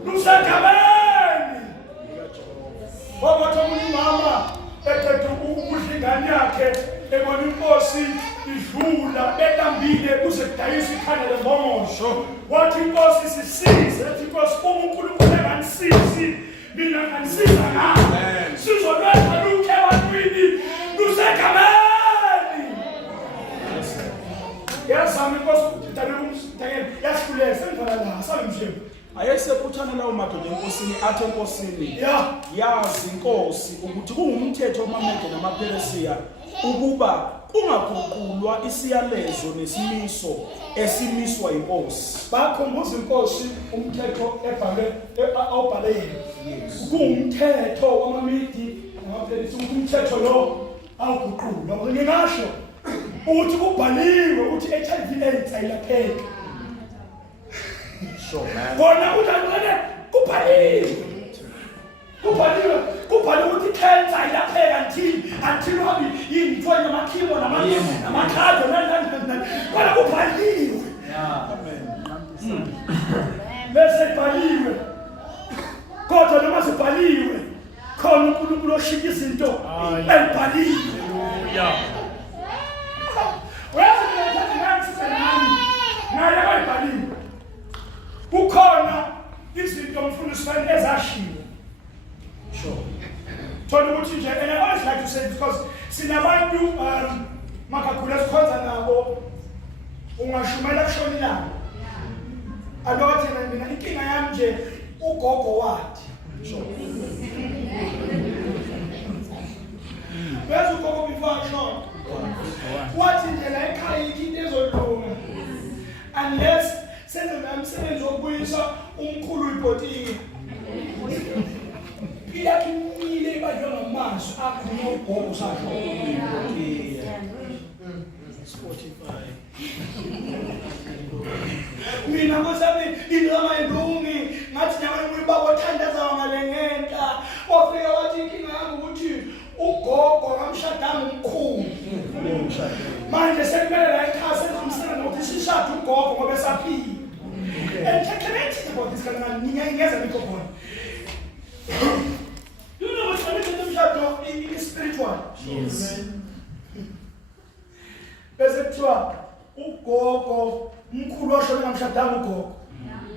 lusegameni. Wabathi umama ethethe ukudla ingane yakhe ebona inkosi idlula betambile kuze kudayisa ikhanda lembongosho. Wathi inkosi sisize ethi inkosi uNkulunkulu enganisizi mina nganisiza ngani sizo lwethu alukho ebantwini lusegameni. Yazama inkosi Daniel yasihluleka sendala la salimshebo ayesekuthana lawo madoda enkosini athe enkosini yazi inkosi ukuthi kungumthetho wamaMede namaPheresiya ukuba kungaguqulwa isiyalezo nesimiso esimiswa inkosi. Bakhumbuza inkosi umthetho awubhalile kungumthetho wamaMede namaPheresiya umthetho lo awuguqulwa. Ngingasho ukuthi kubhaliwe ukuthi HIV/AIDS ayilapheki. Bona uDaniel kubhaliwe ukuthi cancer ayilapheka until uhambe imthwanya amakhimo namakhado bona kubhaliwe. Bese ibhaliwe kodwa noma sibhaliwe khona uNkulunkulu oshintsha izinto ezibhaliwe. Kukhona izinto mfundisi ezashiwo. Thola ukuthi nje and I always like to say because sinabantu makakhulu esikhonza nabo ungashumela kushona ilanga. Alothi mina inkinga yami nje ugogo wathi. Bese ugogo before shona wathi ndlela ekhaya into ezolunga unless senze umsebenzi wokubuyisa umkhulu ibhotile iyakimile ibadlwa ngamazwi akhona ugogo sakho ibhotile 45 mina ngosami indaba endungi ngathi nyawe uyibaba othandaza ngale ngenta wafika wathi inkinga yami ukuthi ugogo kamshadanga umkhulu manje sekumele la ekhaya senze umsebenzi ngokuthi sishade ugogo ngoba esaphila and can I teach about this kana ngiyengeza mikrofoni you know what I'm umshado is spiritual yes bese kuthiwa ugogo umkhulu washona ngamshadanga ugogo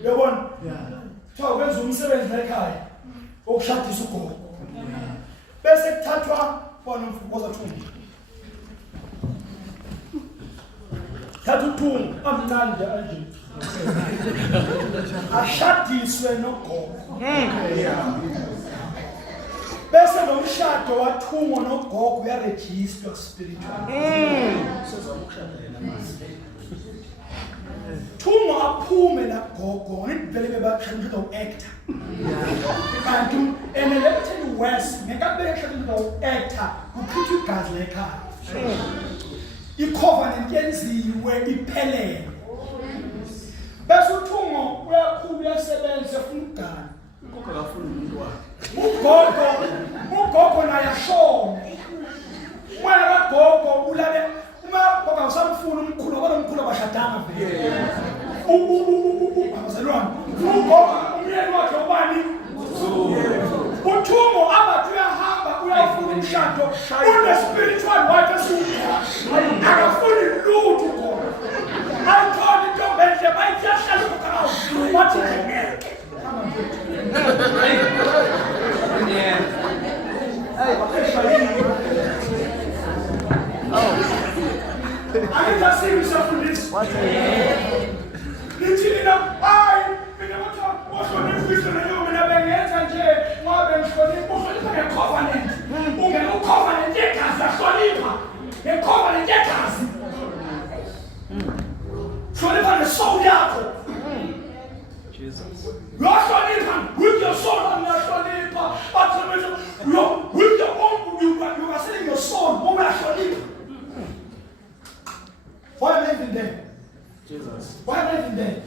yabona kuthiwa kwenza umsebenzi la ekhaya okushadisa ugogo bese kuthathwa bona mfukoza thumbi thatha uthunga amnandi anje ashadiswe nogogo bese ngomshado wathungwa nogogo uyaregister spiritual sezokushada yena manje thungwa aphume la gogo ngivele bebashada uactor kanti and let me tell you worse ngeke beshada uactor ukhipha igazi lekhaya icovenant yenziwe iphelele bese uthungo uyakhulu yasebenza efuna ukugana ugogo akafuni umuntu wakhe ugogo naye ashona mwana kagogo ulale uma baba usamfuna umkhulu kodwa umkhulu abashadanga vele abazalwane ugogo umyeni wakhe ubani uthungo abathi uyahamba uyafuna umshado une spiritual wife akafuni lutho khona ayitholi intombi enhle bayihlala ukukhawu wathi ngeke I need to see yourself in this. What's it? Jesus. You are Sholipa with your soul and your Sholipa. With your own, you are selling your soul. Who are Sholipa? Why am I even there? Jesus. Why am I even there?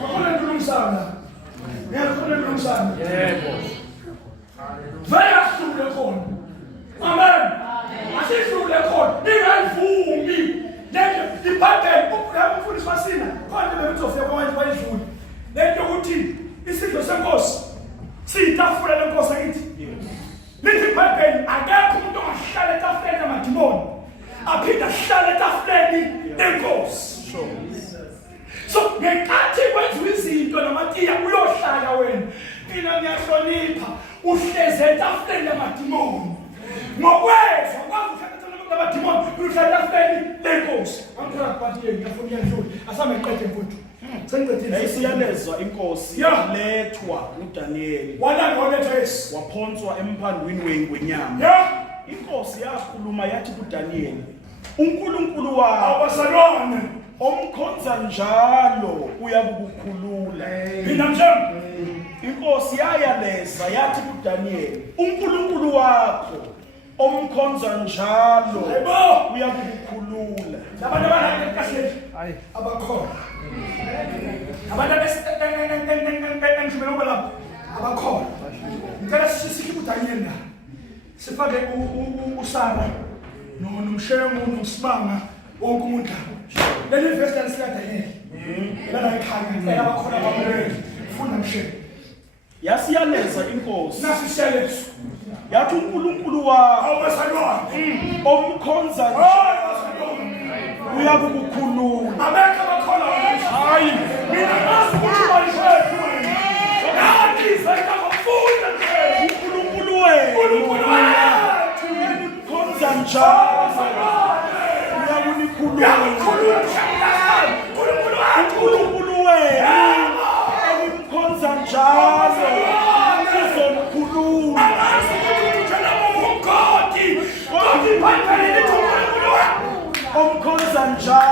We're going to do something. Yeah, we're going to do something. Yeah, boss. Very through the corn. Amen. I see through the corn. They ran for me. Then the Bible, I'm for this machine. Can't the limits of your mind by food. Then you would eat. Is it your course? See, tough for the course I eat. Little Bible, I got to do a shallot of them at the morning. I picked a shallot of them, then goes. So, the country went with the Donamatia, we all shy away. In a Sholipa, who says that after them at the morning. No way, so what we can tell about the morning, you shall have them, then goes. I'm going to put you for me and you. As I'm a great good. Isiyalezwa inkosi yalethwa uDaniel waphonswa emphandweni wenyama inkosi yakhuluma yathi kuDaniel uNkulunkulu wakho abasalwane omkhonza njalo uyakukhulula mina njalo inkosi yayaleza yathi kuDaniel uNkulunkulu wakho omkhonza njalo uyakukhulula labantu abakahle abakhona abantu abesengibela lapho abakhona ngicela sikhiphe uDaniel la sifake uSara nomshemo noSibanga wonke umuntu la leli verse lansika Daniel la ekhaya abakhona abamele funda mshemo yasiyaleza inkosi nasishelezo yathi uNkulunkulu wakho abasalwane omkhonza uyakukhulula abekho abakhona hayi mina ngazi ukuthi bayishephu ngathi sekafunda uNkulunkulu wethu omkhonza njalo uyakukhulula uNkulunkulu wethu omkhonza njalo uzomkhulula God, omkhonza njalo.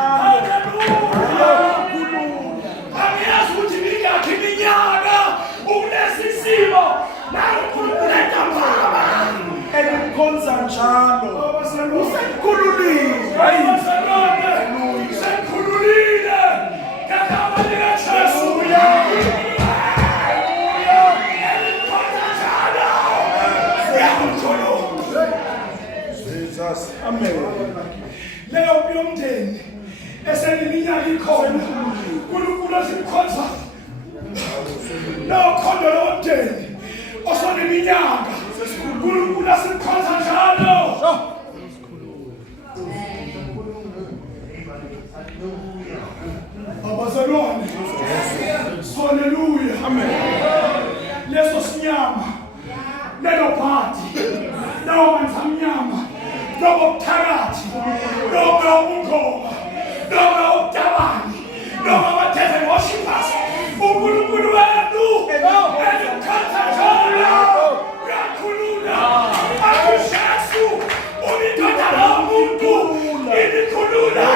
Hallelujah. Angiyazi ukuthi ngingakhi iminyaka unesisimo nakukhululeka phama. Emkhonza njalo. Usekhululile. Usekhululile. Ngegama likaJesu. Jesus. Amen. Leyo yomndeni eseniminyaka ikhona uNkulunkulu asikhonza no khona lomndeni osoniminyaka uNkulunkulu asikhonza njalo. Abazalwane, hallelujah, amen. Leso sinyama lelo phathi lawo manzamnyama lobo buthakathi lobo ubungoma lobo ubutabani lobo abatheze worshippers uNkulunkulu wethu elimkhatha njalo uyakhulula akuJesu unithatha lomuntu inikhulula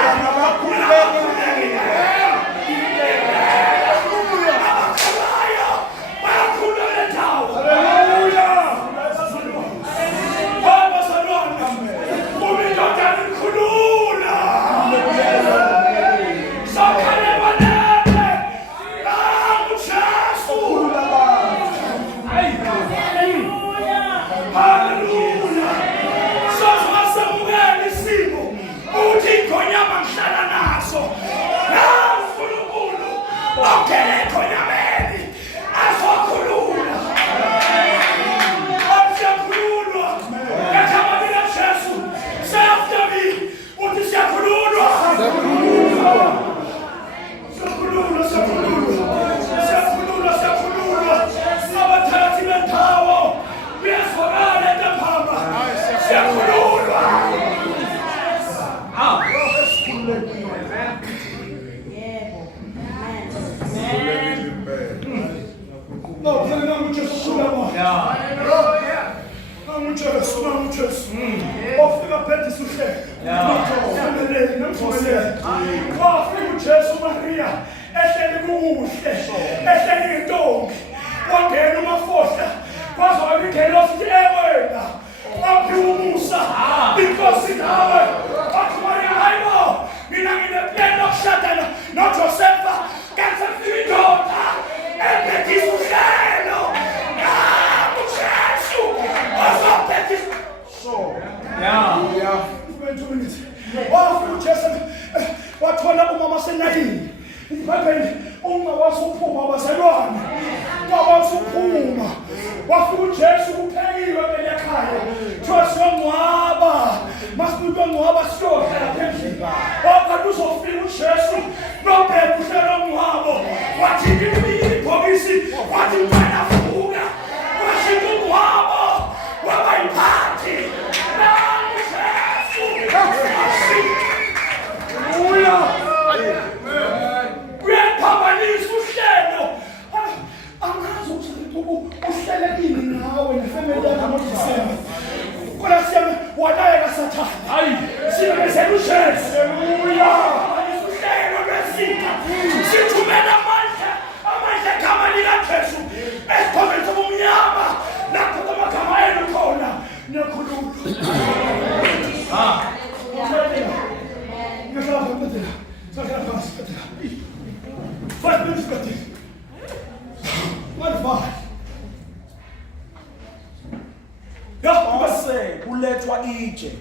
kulethwa itshe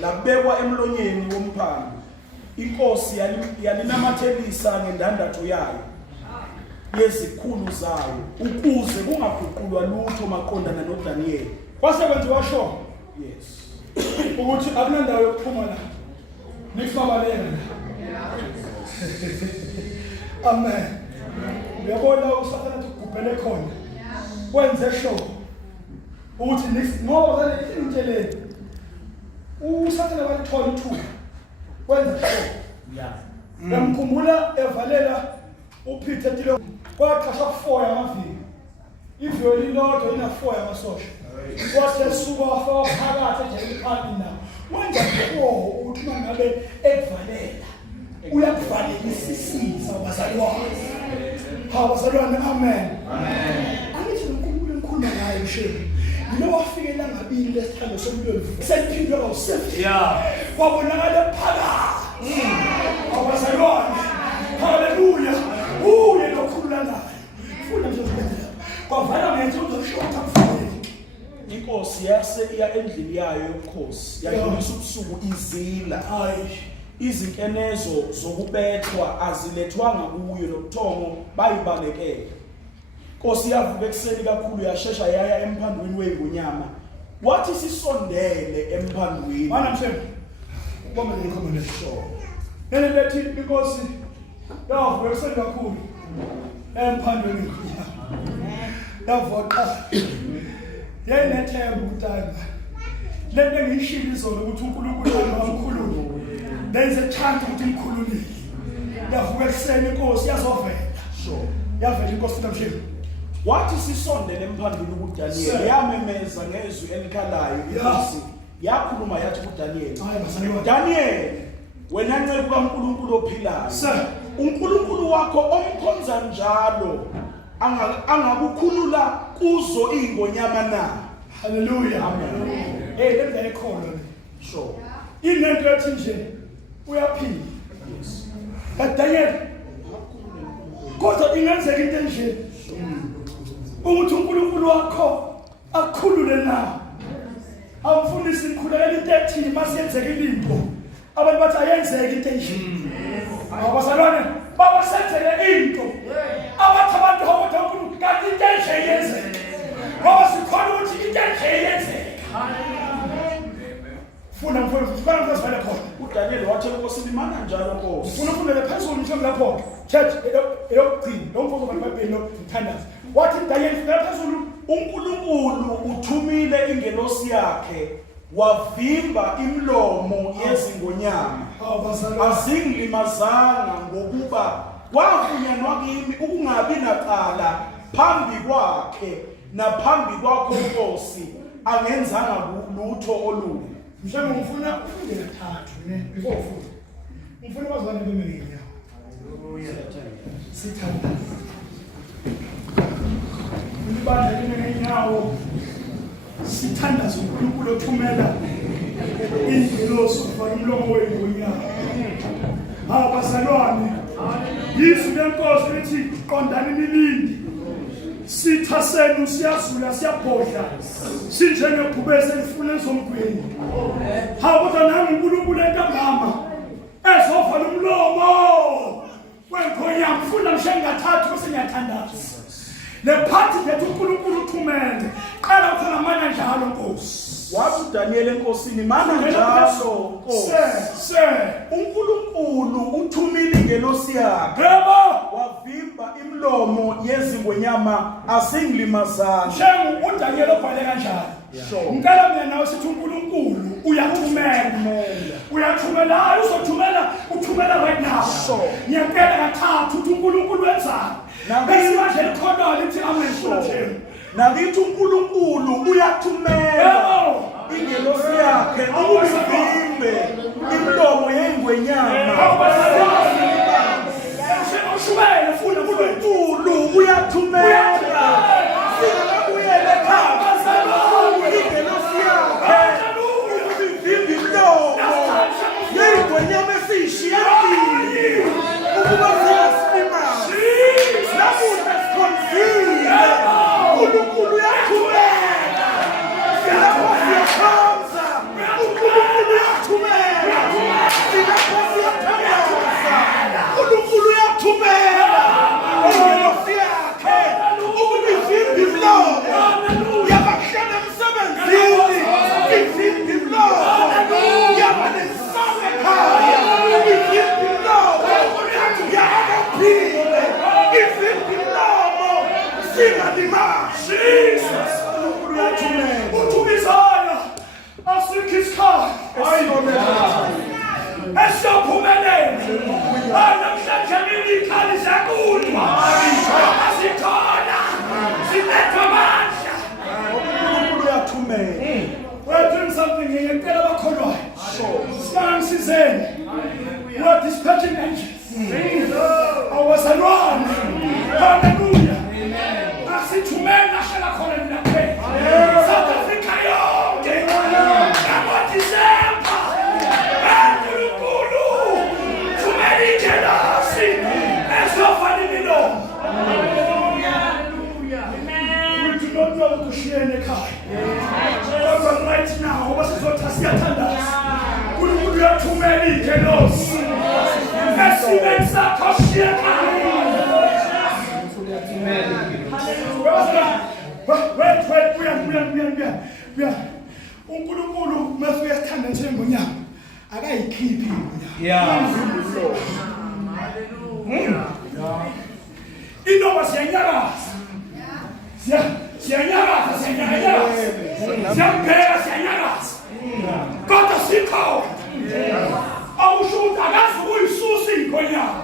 labekwa emlonyeni womphandu. Inkosi yalinamathelisa ngendandatho yayo yezikhulu zayo ukuze kungaguqulwa lutho maqondana noDaniel. Kwasekwenziwa washo Yes. ukuthi akunandawo yokuphuma la. Nikusabalela. Amen. Uyabona usathana ukugubhele khona. Wenze show. Uthi ngoba intshele usathana walithola ithuba. Wenze show. Yeah. Ngamkhumbula evalela uPeter Tilo kwaqasha 4 yamavili. Ivyo lilodwa ina 4 yamasosha. Kwase suka afaka phakathi nje iphandi na. wenza lokho uthi mangabe ekuvalela uyakuvalela isisiza abazalwane. Abazalwane, amen. Angithi uNkulunkulu enkhuluma ngayo mshini. Lo wafikela ngabili lesithando somlwevu. Seliphindwe kawu-7. Yeah. Kwabonakala phakathi. Abazalwane. Haleluya. Uye lokhulula naye. Funa nje ukubenzela. Kwavala ngenze uzoshoka mfowethu. Inkosi yase iya endlini yayo yobukhosi. Yadlulisa ubusuku izila. Hayi. Izinkenezo zokubethwa azilethwanga kuyo nobuthongo bayibalekela. Inkosi yavuka ekuseni kakhulu yashesha yaya emphandweni weingonyama. Wathi sisondele emphandweni. Mana mshembe. Ubamba lekhoma lesho. Nene lethi inkosi yavuka ekuseni kakhulu emphandweni weingonyama. Yavoqa. Yenethemba ukutanga. Lento engiyishilo izolo ukuthi uNkulunkulu angamkhulula. There is a chance ukuthi imkhululile. Yavuka ekuseni inkosi yazovela. Sure. Yavela inkosi namhlanje. Wathi sisondele emphandweni kuDaniel yamemeza ngezwi elikhalayo inkosi yakhuluma yathi kuDaniel, Daniel, wena nceku kaNkulunkulu ophilayo, uNkulunkulu wakho omkhonza njalo angakukhulula kuzo ingonyama na. Hallelujah. Amen. Lembe ekhona. Sure. Inento ethi nje uyaphila. Yes. But Daniel, kodwa ingenzeka into nje. Ukuthi uNkulunkulu wakho akukhulule na. Awufundisi ikhulekela into ethini masiyenzeka into. Abantu bathi ayenzeki into enje. Abazalwane babasenzele into. Abathi abantu hawatha uNkulunkulu kanti into enje yenzeka. Ngoba sikhona ukuthi into enje yenzeka. Funa mfowethu sibona kusivela khona. uDaniel wathi inkosi limana njalo Nkosi. Ufuna ufundele phezulu mhlawumbe lapho. Church eyokugcina lo mfowethu baBhayibheli nokuthandaza. Wathi Daniel ufundele phezulu uNkulunkulu uthumile ingelosi yakhe wavimba imlomo yezingonyama. Azingilimazanga ngokuba kwafunyanwa kimi ukungabi nacala phambi kwakhe naphambi kwakho Nkosi angenzanga lutho olubi. Mhlawumbe ngifuna ufunde kathathu before ufunda. Ngifuna bazwane bemelinyawo. Sithanda. Ibandla linenyawo. Sithandaza uNkulunkulu othumela ingelosi ufaka umlomo weingonyama. Abazalwane. Yizwi lenkosi lithi qondani nilindi. Sitha senu siyazula siyabhodla. Sinjengebhubesi elifuna ezomgwini. Kodwa nami uNkulunkulu entambama ezovala umlomo weingonyama. Funa mhla ngathathu bese ngiyathandaza. Lephathi lethu uNkulunkulu uthumele. Qala ukhona mana njalo Nkosi. Wathi uDaniel enkosini mana njalo Nkosi. uNkulunkulu uthumile ingelosi yakhe. Wavimba imlomo yezingonyama azingilimazanga. Shengu uDaniel obhale kanjalo. Ngicela mina nawe sithi uNkulunkulu uyathumela. Uyathumela uthumela right now. Ngiyacela kathathu ukuthi uNkulunkulu wenzani. Bese manje likhona lithi amen futhi. Nakithi uNkulunkulu uyathumela ingelosi yakhe ukuvimbe imlomo yeingonyama. uNkulunkulu uyathumela singabuyele ekhaya ingelosi yakhe ukuvimba imlomo yeingonyama esiyishiyekile ukuba ziyasilimaza. Namuhla sikhonzile uNkulunkulu uyathumela. Silapho siyakhamza uNkulunkulu uyathumela. Silapho siyathandaza uNkulunkulu uyathumela ingelosi yakhe ukuba ivimbe imlomo yabahlala emsebenzini. Ivimbe imlomo yabanesaba ekhaya. Ivimbe imlomo yabaphile. Ivimbe imlomo singalimazi. Jesus uthumizana asikho isikhathi esiyophumelela. Namhlanje nilikhali zakudwa asikhona sinethwa amandla. uNkulunkulu uyathumela. We're doing something ngiyacela abakholwayo. Sibambisizeni. We are dispatching angels. Awazalwane. Hallelujah. Asithumela shela khona mina kuphela. South Africa yonke. NgaboDisemba. uNkulunkulu. Thumela ingelosi. Ezofanele lo. We do not know ukushiyene ekhaya. But right now, wasizothi siyathandaza. uNkulunkulu uyathumela ingelosi. Esimeni sakho shiya ekhaya. Wait, uNkulunkulu mase uyasithanda njengonyama akayikhiphi inoma siyanyakaza siyambheka siyanyakaza kodwa sikho awusho ukuthi akazi ukuyisusa ingonyama